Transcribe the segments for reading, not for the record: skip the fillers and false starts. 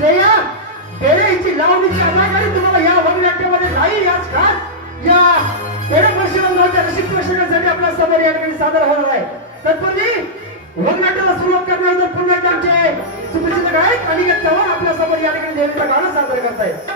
श्रेया पेढेची लावणीची अदाकारी तुम्हाला या वननाट्यामध्ये नाही याच खास या पेढे परिषदेच्या रसिक प्रेक्षकांसाठी आपल्या समोर या ठिकाणी सादर होणार आहे. तत्पूर्वी वननाट्याला सुरुवात करण्यानंतर पुन्हा एकदा आमचे सुप्रसिद्ध गायक अनिकेत चव्हाण आपल्या समोर या ठिकाणी देवीचं गाणं सादर करतायत.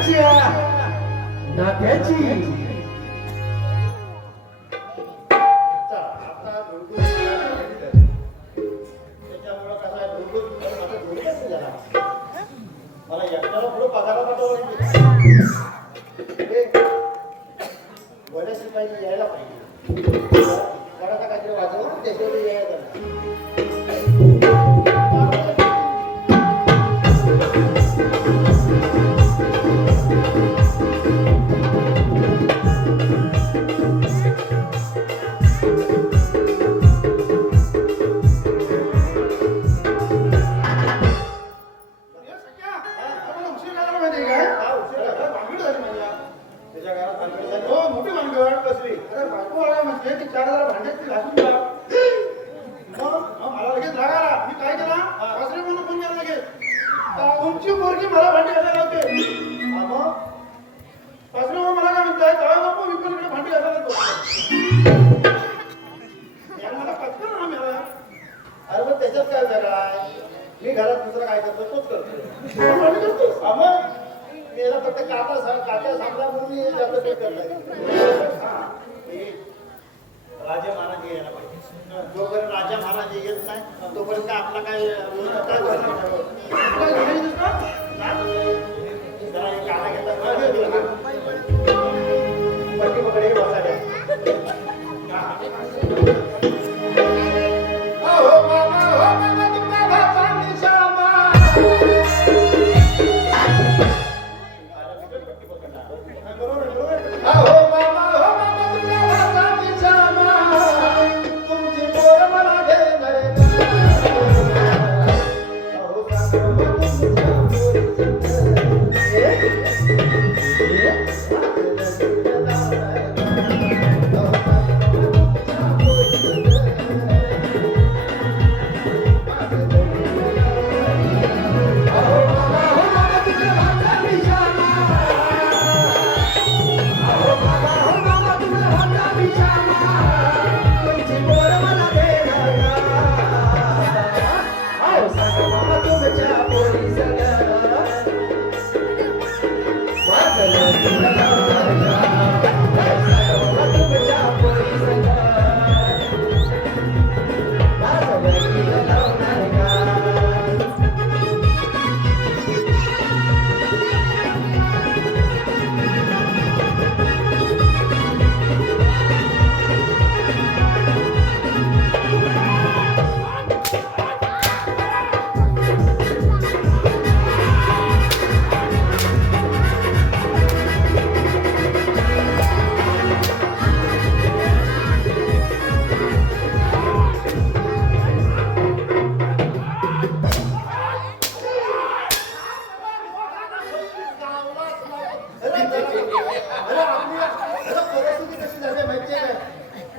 रक्ताच्या नात्याची. त्याच्यामुळं कसं आहे मला एकट्याला पुढे पगारा पाठवलं वड्याशी पाहिजे यायला पाहिजे घराचा काहीतरी वाजवून त्याच्यावर यायला तुमची पोरगी मला भांडी घासायला होते मला काय म्हणताय जाऊ बापू विकलकडे भांडी घासायला मला पटकन ना मिळाला. अरे मग त्याच्यात काय झालं मी घरात दुसरं काय करतो तोच करतो मग मी याला फक्त काट्या सामना म्हणून मी जास्त ते करणार. राजे महाराजे यायला पाहिजे जोपर्यंत राजा महाराजे येत नाही तोपर्यंत आपला काय जरा एक गाणं घेतात पट्टी पकडे बसाड्या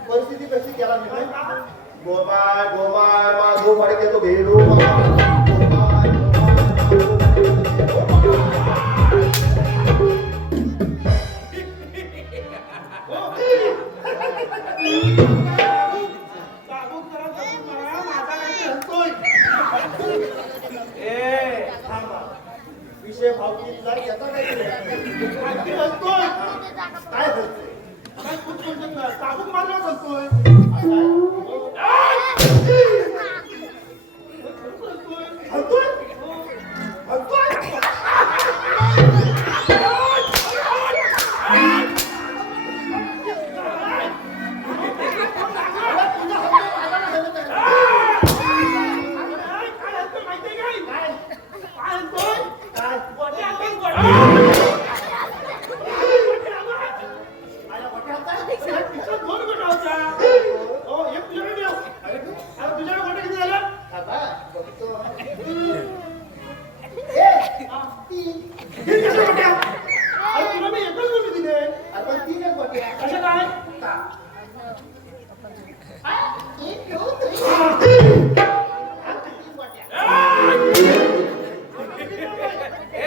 परिस्थिती कशी केला मी गोमाय गोमाय माझो पडके तो भेडू विषय भावकीतला याचा काय हसतोय काय चाबूक मारला हसतोय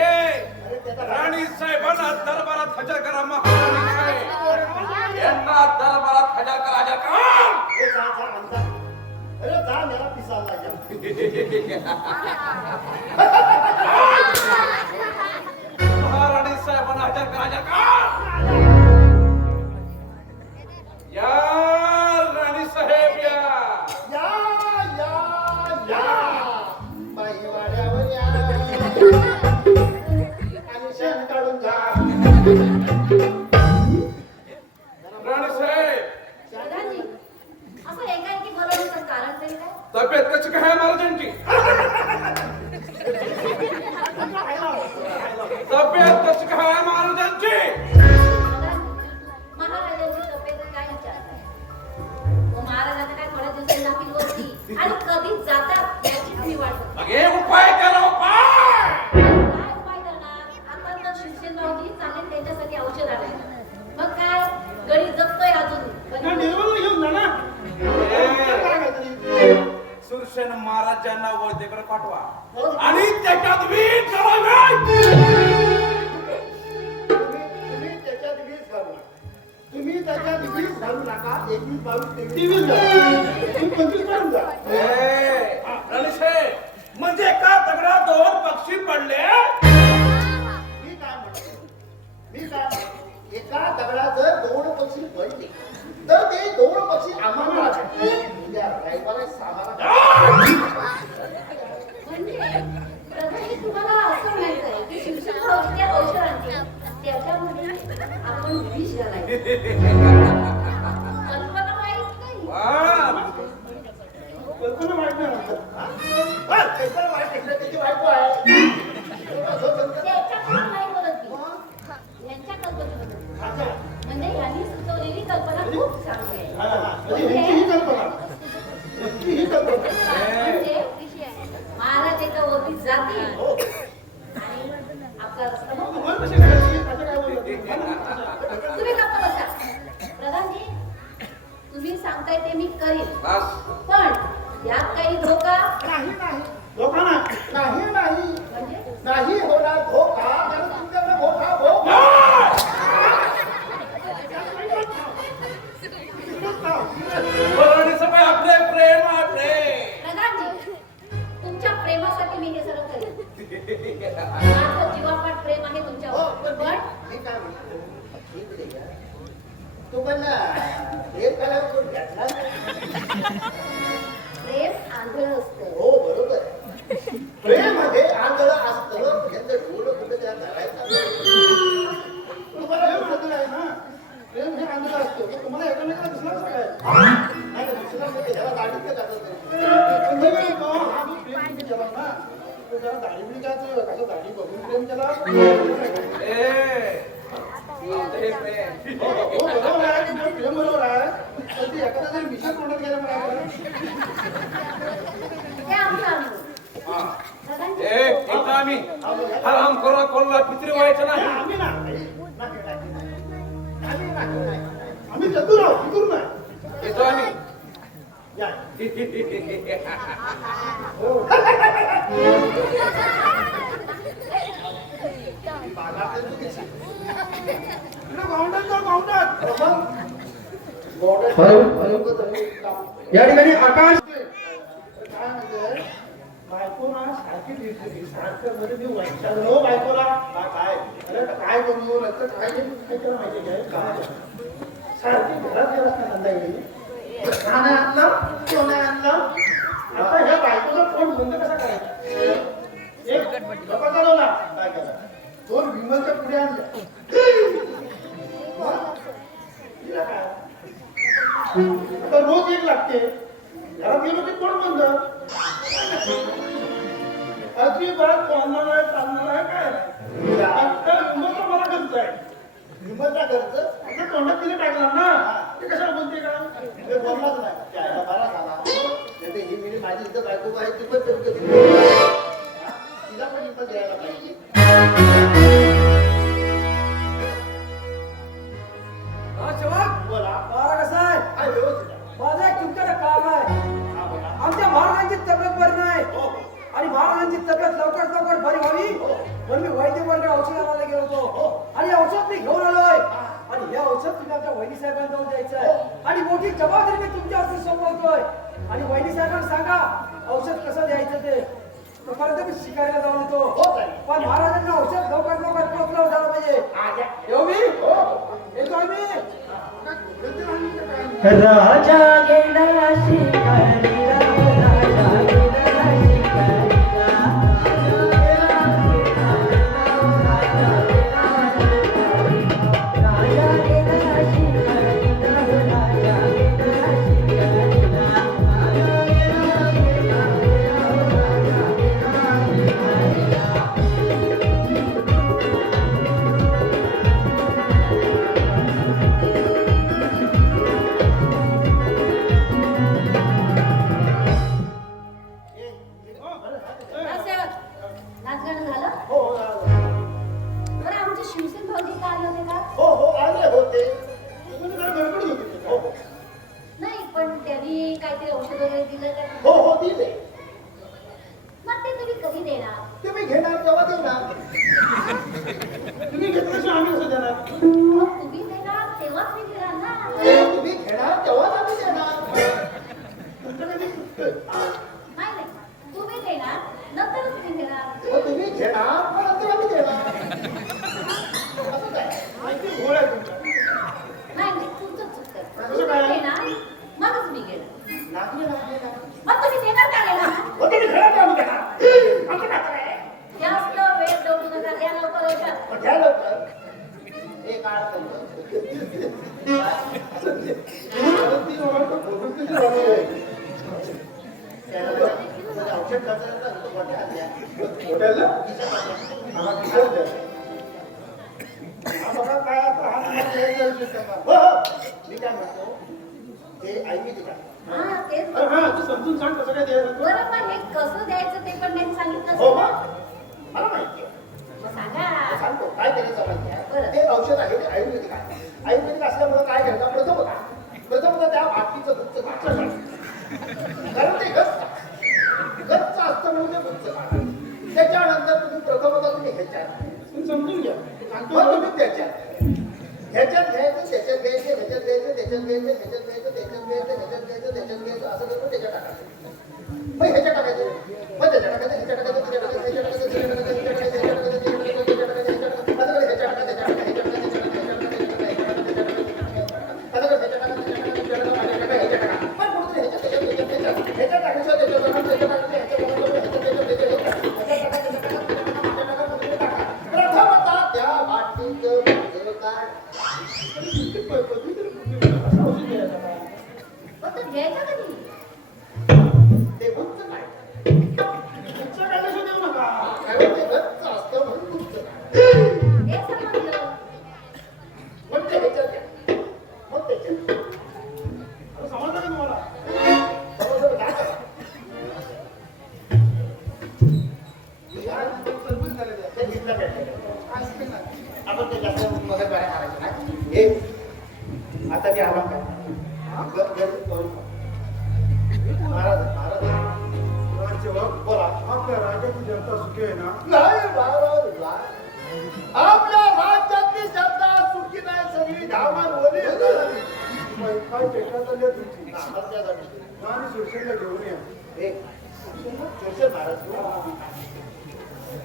राणी साहेबांना दरबारात हजर करा महाराणी यांना दरबारात हजर करा हजर करा अरे जा मेरा पिसाला महाराणी साहेबांना राणी साहेब दादाजी, असं एकाएकी बोलवण्याचं कारण तरी काय? तब्येत कशी काय आहे महाराजांची तब्येत कशी काय आहे महाराजांची महाराजांची तब्येत काय विचारताय? व महाराजांना काय थोड्या दिवसांनी नापीक होती आणि कधी जातात याची मी वाट बघते. मग एक उपाय करा उपाय काय उपाय करणार? आता तर शिवसेनावरती चालेल त्यांच्यासाठी औषध आणायला. मग काय गडी जगतोय अजून पण निर्मल घेऊन जा ना. सुरसेन महाराजांना वैद्यकडे पाठवा आणि त्याच्यात वीज घालावी. तुम्ही त्याच्यात वीज घालू नका. तुम्ही त्याच्यात वीज घालू नका. 21, 22, 23 घाला. तुम्ही 25 पर्यंत जा. राणी साहेब म्हणजे का दगडा दोन पक्षी पडले मी काय म्हणतो? एका दगडाचं 2 पक्षी पडले तर ते 2 पक्षी आम्हाला उद्या रायबाला सामाना म्हणजे प्रधानी तुम्हाला असं म्हणायचंय की शिवसेनावरती औषध आणते त्याच्यामध्ये आपण विष घालायचं. कल्पना वाईट नाही. कल्पना वाईट नाही म्हणतात. हा? कल्पना वाईट नाही, त्याची बायको आहे. त्याच्याकडून नाही बोलत मी. यांच्या कल्पनेबद्दल. अच्छा. म्हणजे यांनी सुचवलेली कल्पना खूप चांगली आहे. म्हणजे ह्यांची ही कल्पना. ह्यांची ही कल्पना. म्हणजे महाराज एका वरती जातील हो. आणि आपला रस्ता मोकळा. तुम्हाला कशी करायची? असं काय बोललं? तुम्ही गप्प बसा. प्रधानजी, तुम्ही सांगताय ते मी करीन. बस पण यात काही धोका नाही. लोकांना नाही म्हणजे नाही होणार धोका. कारण तुमच्याकडे मोठा भोग राणी साहेब आपले प्रेम आपले प्रधानजी, तुमच्या प्रेमासाठी मी हे सगळं करेन. माझं जीवापाड प्रेम आहे हो, तुमच्यावर. पण पण मी काय म्हणतो, इकडे या. तुम्हाला प्रेम करायला कोण घातला नाही? प्रेम आंधळ असतं. हो बरोबर आहे. प्रेममध्ये आंधळ असतं. यांचं डोळं कुठे त्याला धरायचं. तुम्हाला समजलं आहे ना? प्रेम हे आंधळ असतं. मग तुम्हाला एकमेकाला दिसणार कसं काय? नाही तर दिसणार म्हणजे ह्याला दाढीत का टाकत नाही. म्हणजे मी तो आम्ही प्रेम किती केला ना, तर जरा दाढी बिडी काय ते कसं दाढी बघून प्रेम केला. हो, बरोबर आहे. तुमचं प्रेम बरोबर आहे. पण ती एखादा जरी मिशन तोंडात गेलं मग काय करायचं? हे आमचा अनुभव. प्रधानजी, इथं आम्ही हराम करून कोणाला पित्री व्हायचं नाही आम्ही चतुर आहोत, चतुर नाही. येतो आम्ही या. बागात चुकीची. इकडे गावंडात जा, गावंडात. या ठिकाणी आकाश काय म्हणते? बायको ना सारखी दिसली. सारखं मध्ये मी वैशाल हो बायकोला. काय अरे काय करू नंतर काय केलं माहिती काय सारखी घरात गेला असता संध्याकाळी खाणं आणलं सोनं आणलं. आता ह्या बायकोचा फोन बंद कसा करायचा? एक डबा चालवला काय करा 2 विमलच्या पुढे आणल्या. तिला काय आता रोज एक लागते. घरात गेलो की कोण बंद अजिबात चालणार आहे काय नाही. आता विमलचा मला खर्च आहे. विमलचा खर्च आता तोंडात तिने टाकला ना ते कशाला बोलते का ते बोललाच नाही. त्याला बरा झाला नाही ही मिळी माझी इथं बायको आहे ती पण कधी कधी तिला पण विमल द्यायला पाहिजे. बोला कसा आहे काय व्यवस्थित आहे. माझं एक तुमच्याकडे काम आहे. हा बोला. आमच्या महाराजांची तब्येत बरी नाही हो आणि महाराजांची तब्येत लवकर बरी व्हावी म्हणून मी वैद्यवर्ग औषध आणायला गेलो होतो आणि हे औषध मी घेऊन आलोय आणि हे औषध तुम्ही आमच्या वैद्य साहेबांना जाऊन द्यायचं आहे आणि मोठी जबाबदारी मी तुमच्यावरती सोपवतोय आणि वैद्य साहेबांना सांगा औषध कसं द्यायचं ते तोपर्यंत मी शिकायला जाऊन येतो. पण महाराजांना औषध लवकर पोहोचलं झालं पाहिजे. येऊ मी येतो मी राजा गेला शिकारीला राजा गेला शिकारीला तुम्ही घेणार तेव्हा देणार. तुम्ही घेतल्याशिवाय आम्ही कसं देणार? मग तुम्ही देणार तेव्हाच मी घेणार ना. तुम्ही घेणार तेव्हाच आम्ही देणार. तुमच्याकडे मी चुकतोय. नाही नाही, तुम्ही देणार नंतरच मी घेणार. मग तुम्ही घेणार पण नंतर आम्ही देणार. असं काय? माहिती घोळ आहे तुमचा. नाही नाही, तुमचं चुकतंय. कसं काय? तुम्ही देणार मगच मी घेणार. नागरी नागरी नागरी. मग तुम्ही देणार का घेणार? मग तुम्ही घेणार का आम्ही देणार? असं काय आहे? जास्त वेळ दौडू नका, द्या लवकर औषध. मग घ्या लवकर. एक आड करतो. ती ओरडतो, बोलतो ती ओरडतो. त्याला औषध टाकायचं तर मोठ्या द्या. मोठ्याला? आम्हाला खिशात द्या. हा बघा काय आता हा तुम्हाला द्यायचा विषय सांगा. हो, हो. मी काय म्हणतो, ते ऐकली का? हा, तेच अरे बरं. हा, तू समजून सांग कसं काय द्यायचं. बरं, पण हे कसं द्यायचं ते पण नाही सांगितलं हो असेल का? ना? मला माहिती आहे. मग सांगा. सांगतो काय करायचं माहिती आहे. बरं. ते औषध आहे ते आयुर्वेदिक आहे. आयुर्वेदिक असल्यामुळे काय करायचं प्रथम त्या बाटलीचं गुच्च काढायचं. कारण ते गच्च असतं म्हणून ते गुच्च काढायचं. त्याच्यानंतर तुम्ही तुम्ही ह्याच्यात तुम्ही समजून घ्या. मग तुम्ही त्याच्यात ह्याच्यात घ्यायचं त्याच्यात घ्यायचं ह्याच्यात घ्यायचं त्याच्यात घ्यायचं ह्याच्यात घ्यायचं त्याच्यात घ्यायचं ह्याच्यात घ्यायचं त्याच्यात घ्यायचं असं करून त्याच्यात टाकायचं. मग ह्याच्यात टाकायचं मग त्याच्यात टाकायचं ह्याच्यात टाकायचं ह्याच्यात टाकायचं ह्याच्यात टाकायचं ह्याच्यात फक्त घ्यायचं कधी? ते गुच्च काय गुच्च काढल्याशिवाय देऊ नका. कारण ते गच्च असतं म्हणून गुच्च हे समजलं. मग ते ह्याच्यात घ्या. मग त्याच्यात आता समजलं का तुम्हाला? समजलं काय करा? ते घेतलं भेटलं. आपण ते जास्त मगज बाहेर काढायचं नाही. हे आता मी आराम करा. महाराज बोला. आपल्या राज्याची जनता सुखी आहे ना? नाही महाराज नाही. आपल्या राज्यातली जनता सुखी नाही. सगळी धावणार ओली काय टेक्निकल आहे तुमची? त्यासाठी आणि सुरक्षेला घेऊन या. एक शिवसेन महाराज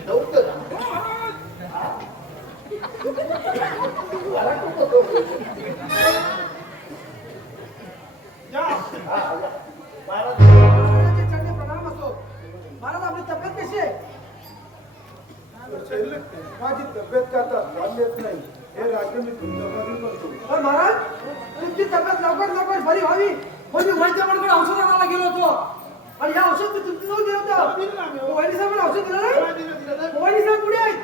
नव्हतं का? मला खूप या. महाराज चरणी प्रणाम असो. महाराज आपली तब्येत कशी आहे? माझी तब्येत करता चालत नाही. हे राज्य मी तुमच्याकडून करतो. पण महाराज तुमची तब्येत लवकर बरी व्हावी म्हणून वैद्यकडे औषध आणायला गेलो होतो. आणि हे औषध मी तुमचं जाऊन दिलं होतं. वैद्य साहेबांना औषध दिलं नाही? वैद्य साहेब पुढे आहेत.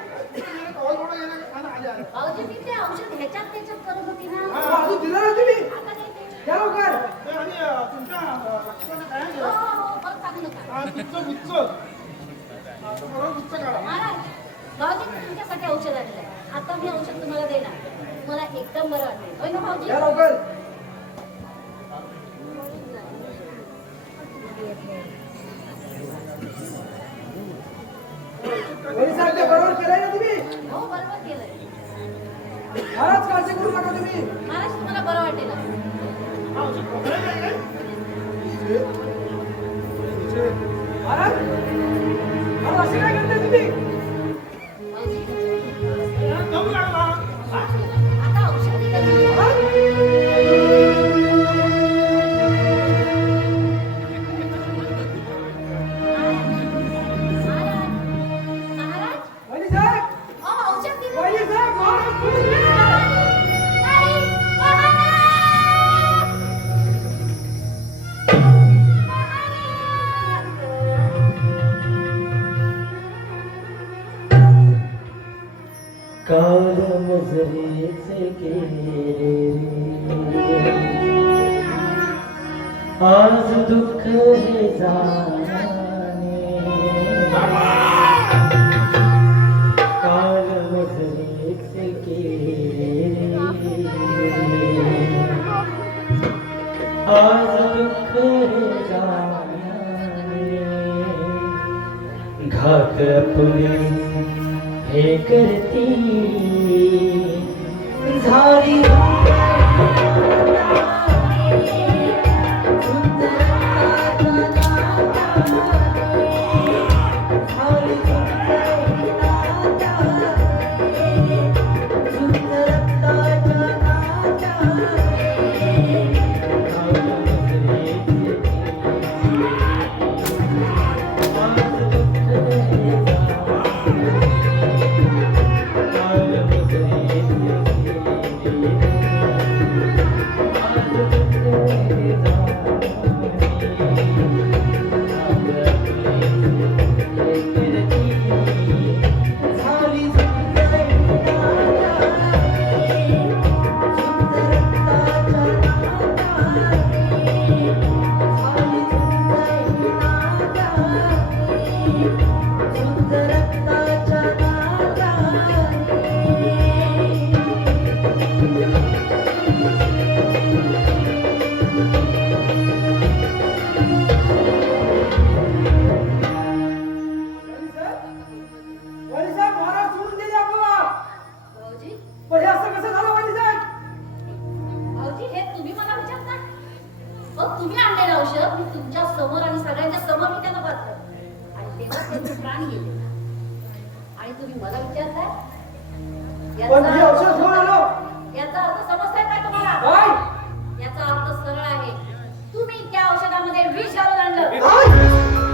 भाऊजी, मी ते औषध ह्याच्यात त्याच्यात करत होती ना. अजून दिलं ना तुम्ही? आता नाही ते. या लवकर. हो, हो, बरं, सांगू नका. महाराज, भाऊजी मी तुमच्यासाठी औषध आणलंय. आता मी औषध तुम्हाला देणार. मला एकदम बरं वाटेल. होय ना भाऊजी? या लवकर. वैद्य साहेब ते बरोबर केलंय ना तुम्ही? हो, बरोबर केलंय. महाराज काळजी करू नका तुम्ही. महाराज तुम्हाला बरं वाटेल. महाराज महाराज असे काय करताय तुम्ही? भाऊजी, दम लागला. आता औषध दिलं. महाराज महाराज, वैद्य साहेब औषध दिलं. वैद्य साहेब महाराज तुम्ही काल मजरेचे केले आज दुःख हे जाणे काल मजरेचे केले आज दुःख हे जाणे घात डोळे हे करती झाली वडीलसाहेब महाराज सोडून गेले आपल्याला. भाऊजी पण हे असं कसं झालं वडीलसाहेब? भाऊजी हे तुम्ही मला विचारता? मग तुम्ही आणलेलं औषध मी तुमच्या समोर आणि सगळ्यांच्या समोर मी त्यांना पाजलं आणि तेव्हा त्यांचे प्राण गेले आणि तुम्ही मला विचारताय पण हे औषध घेऊन आलो. याचा अर्थ समजताय काय तुम्हाला? काय? याचा अर्थ सरळ आहे तुम्ही त्या औषधामध्ये विष घालून आणलं. काय?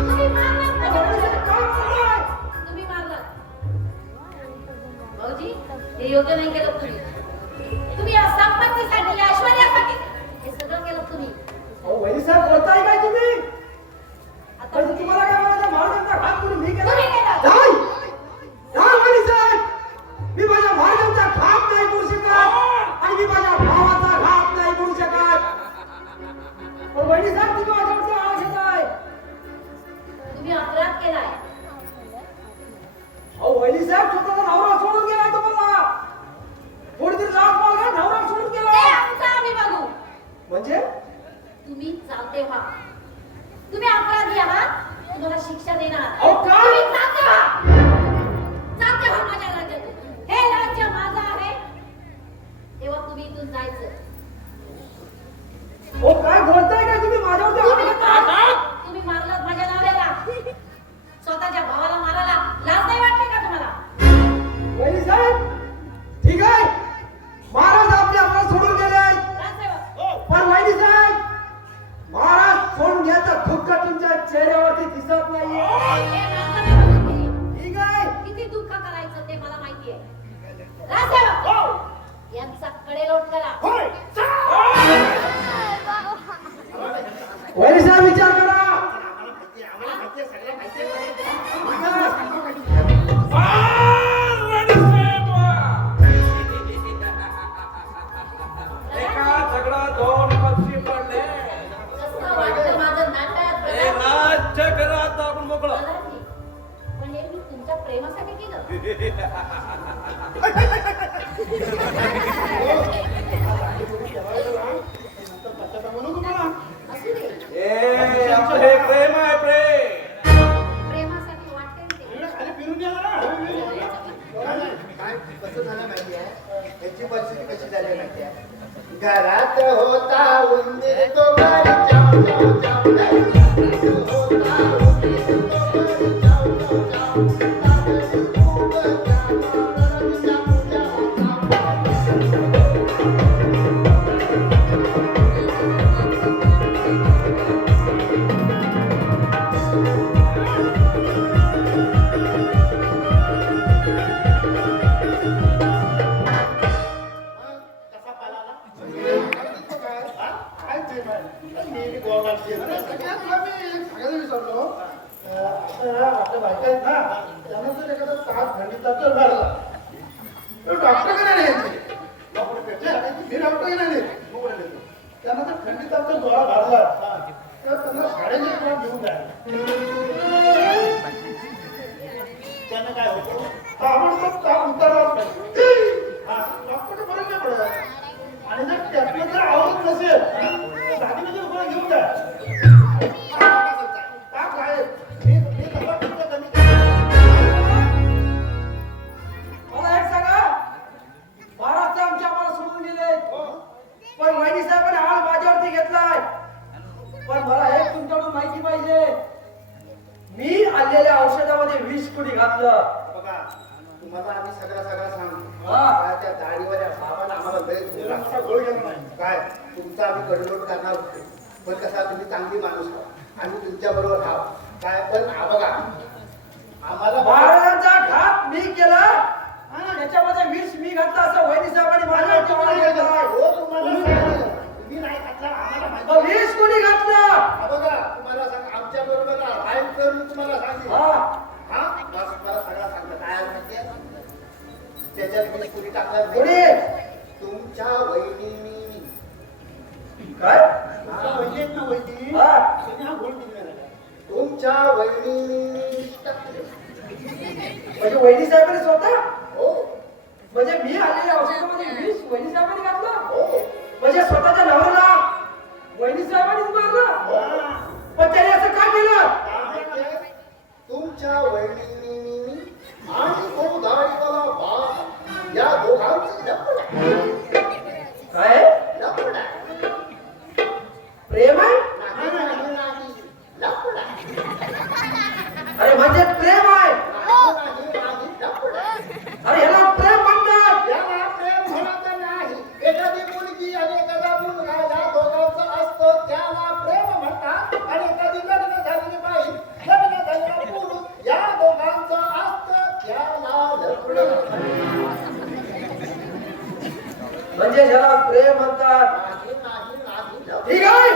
तुम्ही मारलात काय माझ्या बोलताय? तुम्ही मारलात. भाऊजी हे योग्य नाही केलं तुम्ही. तुम्ही या संपत्तीसाठी ऐश्वर्यासाठी हे सगळं केलं तुम्ही. अहो वडीलसाहेब बोलताय काय तुम्ही? आता म्हणजे तुम्हाला काय म्हणायचं? महाराजांचा घात करून मी केला? तुम्ही केला. काय? काय वडीलसाहेब? मी माझ्या महाराजांचा घात नाही करू शकत आणि मी माझ्या भावाचा घात नाही करू शकत. पण वडीलसाहेब तुम्ही माझ्यावरती आळस घेताय. तुम्ही अपराध केलाय. अहो वडीलसाहेब स्वतःचा नवरा सोडून गेलाय तुम्हाला. कोणीतरी लाज मारला, नवरा सोडून ते गेला. आमचं आम्ही बघू. म्हणजे तुम्ही चालते व्हा. तुम्ही अपराधी आहात. तुम्हाला शिक्षा देणार. अहो काय? तुम्ही चालते व्हा. चालते व्हा माझ्या राज्यातून. हे राज्य माझं आहे. तेव्हा तुम्ही इथून जायचं. अहो काय बोलताय काय तुम्ही माझ्यावरती आळस घेताय? तुम्ही मारलात माझ्या नावेला. स्वतःच्या भावाला मारायला लाज नाही वाटली का तुम्हाला? वडीलसाहेब ठीक आहे, महाराज आपले आम्हाला सोडून गेले. राजसेवक, पण वडीलसाहेब महाराज सोडून घ्यायचा दुःख तुमच्या चेहऱ्यावरती दिसत नाहीये. हे माणसाने बघून गेली. ठीक आहे. किती दुःख करायचं ते मला माहितीये. राजसेवक, यांचा कडेलोट करा. वडीलसाहेब विचार करा. आम्हाला माहिती आहे, सगळं माहिती आहे. एका झगडा दोन पक्षी पडले. कसं वाटतं माझं नाटक? हे राज्य करा आता आपण मोकळं. दादाजी, पण हे मी तुमच्या प्रेमासाठी केलं. असू दे. ए आमचं हे प्रेम आहे प्रेम. प्रेमासाठी वाटते ते. खाली फिरून या ना. काय कसं झालं माहिती आहे? याची परिस्थिती कशी झाली माहिती आहे? घरात होता उंदीर तो घरी जाऊ जाऊ जाऊ घरात होता उंदीर तो घरी जाऊ जाऊ जाऊ लागली खूप जाऊ जाऊ जाऊ. कसा पालाला? हा? काय ते बाय? मी गोवाची आहे. सगळ्यात तुला मी सांगायला विसरलो. आता आपल्या बायका आहेत ना, त्यांना जर एखादा ताप थंडीचा तर भरला तर डॉक्टरकडे न्यायचे. मी डॉक्टरकडे नाही त्यांना जर थंडीचा तर गोळा भरला तर त्यांना शाळेचे गोळा घेऊन जा. त्यानं काय होतं? ताबडतोब ताप उतरला पाहिजे. हा, डॉक्टरकडे बरं नाही पडत. आणि जर त्यातलं जर आवडत नसेल तर दागिन्याचे गोळा घेऊन जा. ताप आहे. मी दवा कमी बघा तुम्हाला आम्ही सगळं सांगतो हा. काय त्या दाढीवाल्या बाबांना आम्हाला लय मोठा गोळ गेला नाही काय तुमचा आम्ही कडलोट करणार होतो पण कसा तुम्ही चांगली माणूस आहात आम्ही तुमच्या बरोबर आहोत काय पण बघा आम्हाला बाळाचा घात मी केला त्याच्यामध्ये विष मी घातला असं वैदी साहेबांनी माझ्यावरती वार केला आहे. हो तुम्हाला सांगितलं. तुम्ही नाही घातला आम्हाला माहिती मग विष कोणी घातलं हा बघा तुम्हाला सांग आमच्या बरोबर राईट करून तुम्हाला सांगितलं हा हा बस तुम्हाला सगळं सांगतो काय आहे माहितीये त्याच्यात मी कुणी टाकलं कोणी तुमच्या वहिनी काय वहिनी ना वहिनी हा त्यांनी हा गोल दिलेला आहे. तुमच्या वहिनी टाकले म्हणजे वैदी साहेबांनी स्वतः हो म्हणजे मी आलेल्या औषधामध्ये विष वैदी साहेबांनी घातलं हो म्हणजे स्वतःच्या नवऱ्याला वैदी साहेबांनीच मारलं पण त्याने असं का केलं काय माहितीये? तुमच्या वहिनी आणि तो दाढीवाला बाप या दोघांचं लफडं आहे. काय लफडं आहे. प्रेम आहे नाही. लफडं आहे. अरे म्हणजे प्रेम आहे नाही, लफडं आहे. अरे ह्याला प्रेम म्हणतात याला प्रेम म्हणायचं नाही. एखादी मुलगी आणि एखादा मुलगा या दोघांचं असतं त्याला प्रेम म्हणतात आणि एखादी लग्न झालेली बाई लग्न झालेला पुरुष या दोघांचं असतं त्याला लफडं म्हणतात. म्हणजे ह्याला प्रेम म्हणतात नाही, लफडं. ठीक आहे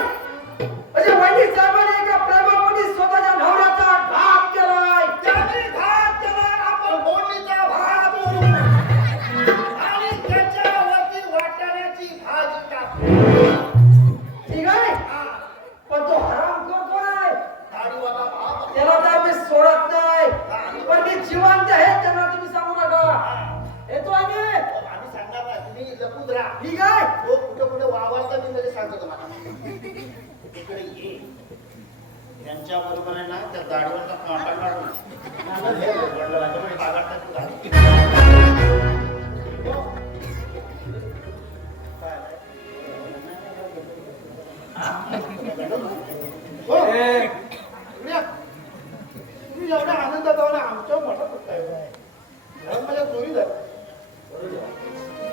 म्हणजे वैदिक साहेबांनी एका प्रेमापोटी स्वतःच्या नवऱ्याचा घात केलाय त्याने घात केला आपण बोलणीचा भाग बोलू आणि त्याच्यावरती वाटाण्याची भाजी टाकू. ठीक आहे पण तो हरामखोर कोण आहे दाढीवाला बाप त्याला तर मी सोडत नाही पण मी जिवंत आहे त्यांना तुम्ही सांगू नका येतो आम्ही आम्ही सांगणार नाही तुम्ही लपून राहा ठीक आहे तो कुठं वावरता मी म्हणजे सांगतो तुम्हाला इकडे ये यांच्या बरोबर आहे ना त्या दाढीवरचा कॉन्टॅक्ट काढून हे बोललं आहे, तुम्ही बागाडता तू दाढी. हो. काय? हो. ए, इकडे या. तुम्ही एवढ्या आनंदात आहो ना आमच्या मोठा फक्त आहे घरात माझ्या चोरी झाली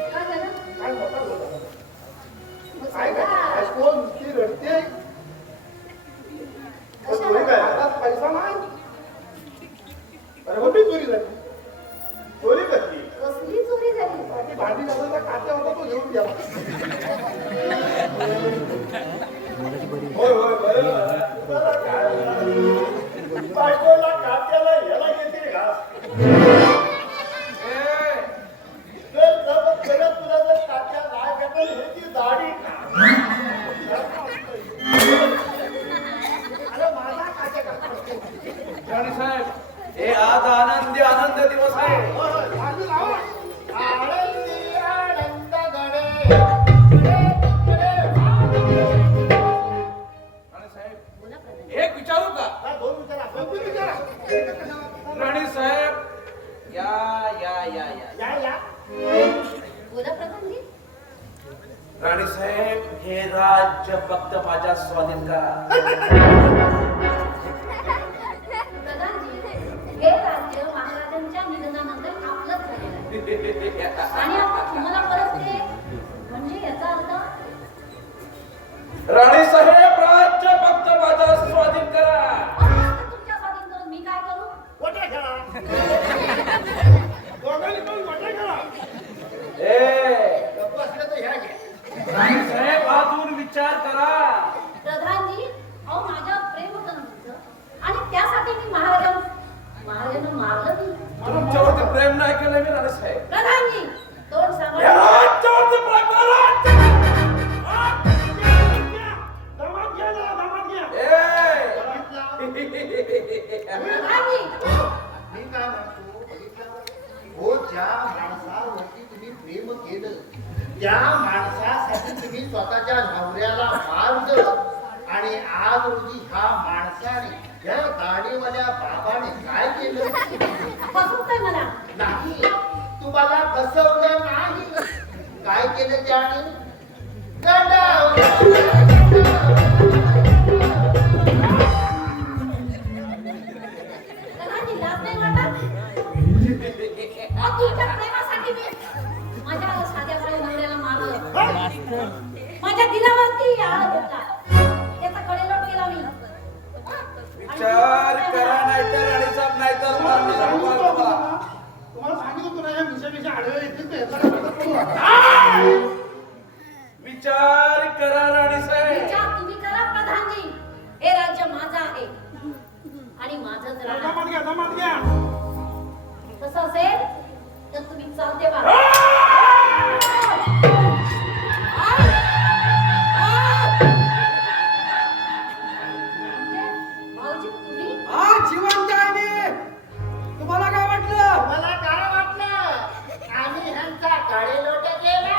काय झालं? काय मोठा गोळ झाला. मग काय सांगा. काय कोण नुसती रडते पण चोरी काय हातात पैसा नाही अरे मोठी चोरी झाली चोरी कसली कसली चोरी झाली बाकी भांडी घालायचा काचा होता तो घेऊन गेला होय होय बरं बायकोला कात्याला याला येते घास ए, जर तुला जर कात्या नाही भेटेल हे ती दाढी अरे माझा कात्या करतो राणी साहेब हे आज आनंद दिवस आहे आनंदी आनंद गणे राणी साहेब बोला प्रधान. एक विचारू का दोन विचारा राणी साहेब या या या या या या बोला प्रधानजी. राणी साहेब हे राज्य फक्त माझ्या स्वाधीन करा प्रधानजी, हे राज्य महाराजांच्या निधनानंतर आपलंच झालेलं आहे. आणि आता तुम्हाला परत ते म्हणजे याचा अर्थ राणी साहेब राज्य फक्त माझ्या स्वाधीन करा आता तुमच्या स्वाधीन करून मी काय करू? गोट्या खेळा दोघांनी पण गोट्या खेळा ए गप्प असलं तर ह्या घ्या राणी साहेब अजून विचार करा प्रधानजी, अहो माझ्यावर प्रेम होतं ना तुमचं आणि त्यासाठी मी महाराजांना मारलं की तुमच्यावरती प्रेम नाही केलं मी राणी साहेब प्रधानजी तोंड या सांभाळ. राज्यावरती प्रेम करा दमात घ्या ना दमात घ्या ए प्रधानजी मी काय म्हणतो बघितलं हो ज्या माणसावरती तुम्ही प्रेम केलं त्या माणसासाठी तुम्ही स्वतःच्या नवऱ्याला मारलं आणि आज रोजी ह्या माणसाने या दाढीवाल्या बाबाने काय केलं फसवतोय मला. नाही तुम्हाला फसवलं नाही काय केलं त्याने प्रधानजी लाज नाही वाटत? तुमच्या प्रेमासाठी मी माझ्या साध्या नवऱ्याला मारलं. माझ्या दिलावरती आळ घेतला. त्याचा कडेलोट केला मी. विचार करा नाहीतर राणीसाहेब नाहीतर मारण्याचा उपाय तुम्हाला. तुम्हाला सांगितलं होतं ना या मिशा आढळ येतील तर याचा काय मदत करू नका. विचार करा राणीसाहेब. विचार तुम्ही करा प्रधानजी. हे राज्य माझं आहे आणि माझंच राहणार. जमात घ्या तसं असेल तर तुम्ही चालते बा. भाऊजी तुम्ही जिवंत आहे मी. तुम्हाला काय वाटलं? मला काय वाटलं आम्ही ह्यांचा काळेलोट केला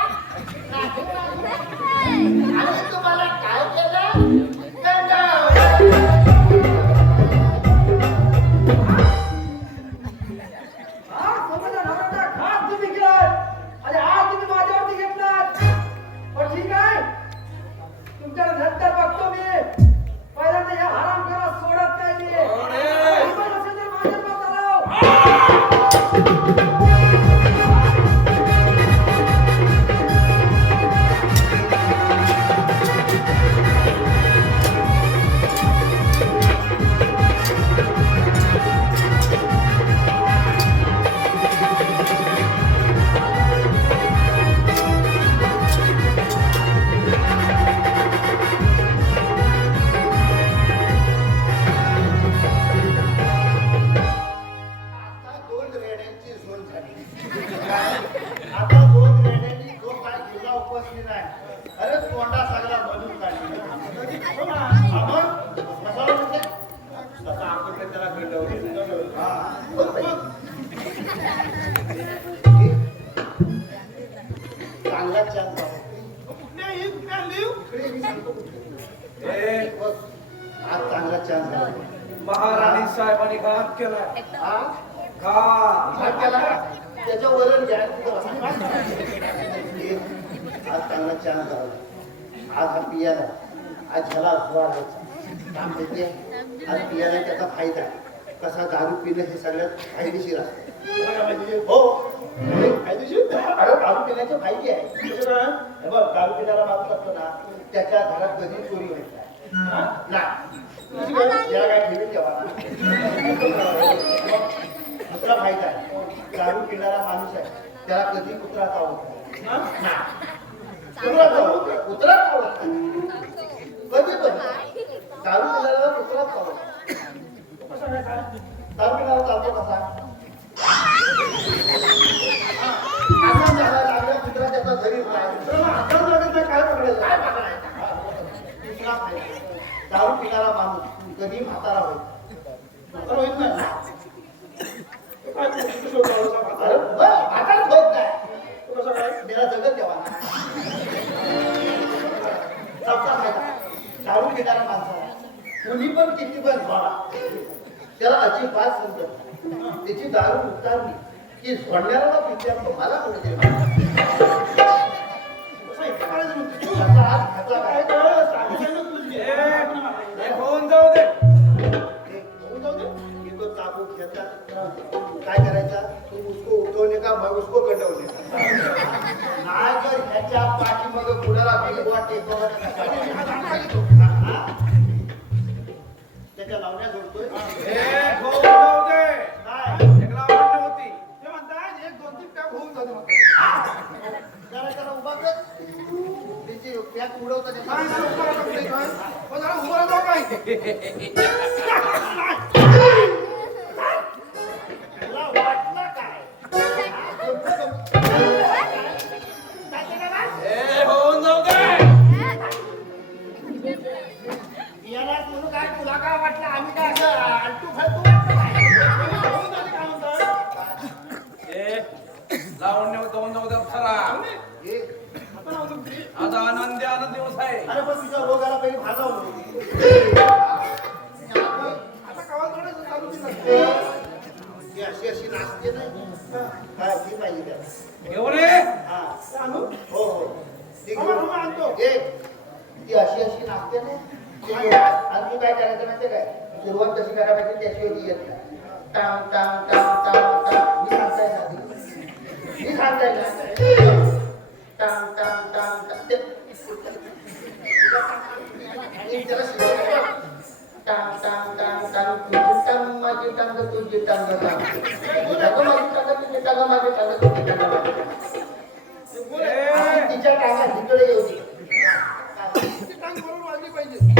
आणि तुम्हाला काय केलं समजा नवऱ्याचा घात तुम्ही केलात आणि आज तुम्ही माझ्यावरती घेतलात. पण ठीक आहे, तुमच्या नंतर बघतो मी. पहिल्यांदा या हरामखोराला सोडत नाही मी. आपण असेल तर माझ्या बाजूला. आता दोन रेड्यांची झोन झाली. आता दोन रेड्यांनी जो काय घेऊन उपसली नाही अरे तोंडा सगळा बनून काढली. आपण कशाला म्हणते तसा आपण काय त्याला गंडवले. चांगला चान्स आज चांगला चान्स झाला. महाराणी साहेबांनी घात केलाय. हा घात. काय केला त्याच्या वरण घ्या आज चांगला चान्स झाला. आज हा पियाला आज ह्याला वाढायचा काम देते. आज पियाला त्याचा फायदा कसा दारू पिणं हे सगळ्यात फायदेशीर आहे. हो फायदेशीर. अरे दारू पिण्याचे फायदे आहे. हे बघ दारू पिण्याला माणूस असतो ना त्याच्या घरात कधी चोरी व्हायची नाही. त्याला काय ठेवी ठेवा. दुसरा फायदा आहे दारू पिणारा माणूस आहे त्याला कधी कुत्राचा आवडत कुत्राच आवडत कधी पण दारू पिणाऱ्याला कुत्राच आवडत. दारू पिणारा चालतो कसा आता त्याला लागल्या कुत्रा त्याचा घरी काय पकडायचं काय पकडायचं. दुसरा फायदा दारू पिणारा माणूस कधी म्हातारा होईल ना. अरे म्हातारा होत नाही त्याला जगत द्यावा ना. चौथा फायदा दारू पिणारा माणसाला कुणी पण किती पण झोडा त्याला अजिबात समजत त्याची दारू उतारली की झोडण्याला विचारतो मला कोणीतरी होऊन जाऊ दे. काय करायचा तू उसको उठवणे का मैं उसको गंडवणे नाही तर ह्याच्या पाठीमाग कुणाला बिल वाटे त्याच्या लावण्या जोडतोय. होऊन जाऊ दे. नाही एक लावण्य होती. ते म्हणतात एक दोन तीन टाक होऊन जातो जरा त्याला उभा कर त्याची पॅक उडवता तुला वाटलं काय होऊन जाऊ दे. याला तुला काय तुला काय वाटलं आम्ही काय असं आलटू फालतू वाटलं काय होऊन जाते काय म्हणतो. लावण्य होऊन जाऊ दे अप्सरा. हे, आज आनंदी आनंद दिवस आहे. अरे पण तुझ्या रोगाला काही भाजावं आता कवा थोडं चालू ती अशी अशी नाचते नाही काय ती पाहिजे त्याला घेऊन ये. हा हो हो ती घेऊन आणतो ती अशी अशी नाचते ना आणि तू काय करायचं माहितीये काय सुरुवात कशी करायला पाहिजे त्याशिवाय ती येत नाही टांग टांग टांग टांग टांग मी सांगताय ना टांग टांग टांग टांग ते- आणि त्याला शिकवलं. टांग टांग टांग टांग तुझी टांग माझी टांग तुझी टांग टांग तुझी टांग माझी टांग तुझी टांग माझी टांग तुझी टांग माझी आणि तिच्या टांगा तिकडे येऊ दे. ती टांग बरोबर वाजली पाहिजे.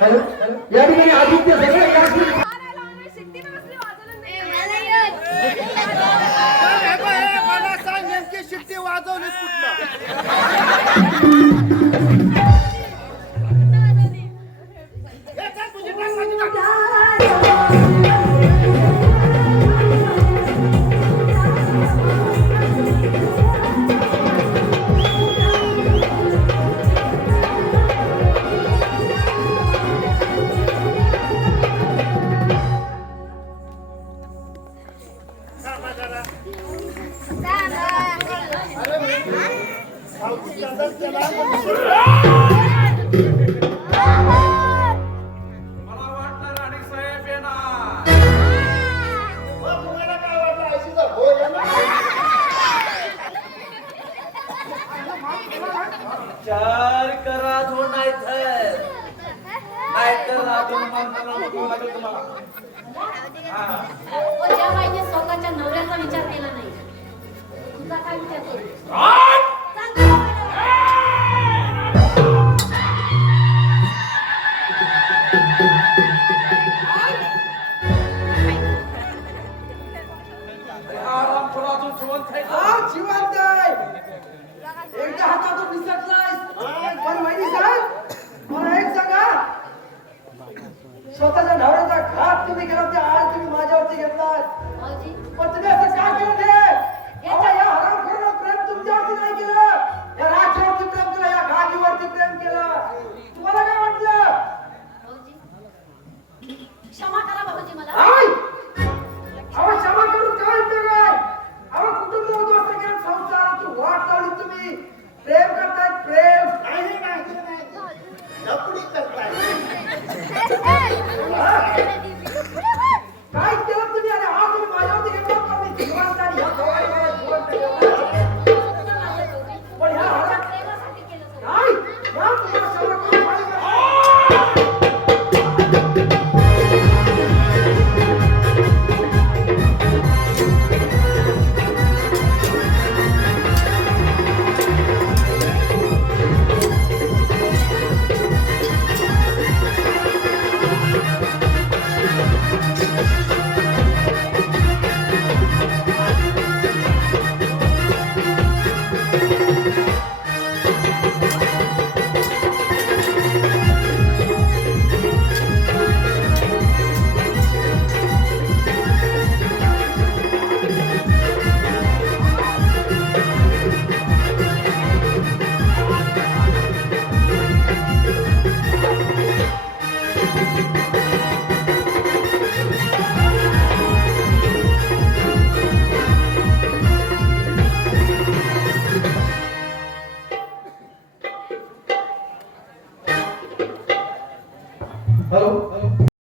हॅलो या ठिकाणी आदित्य सगळे या मला सांग नेमकी शिट्टी वाजवलीस कुठलं हे काय तुझी टाक, माझी टाक. सावजी दादा त्याला मला वाटलं राणी साहेब येणार. मग तुम्हाला काय वाटलं आयशीचा हो येणार? विचार करा जो नाही तर अजून माणसाला नको लागेल तुम्हाला. हा. ज्या बाईने स्वतःच्या नवऱ्याचा विचार केला नाही तुझा काय विचार केला राम!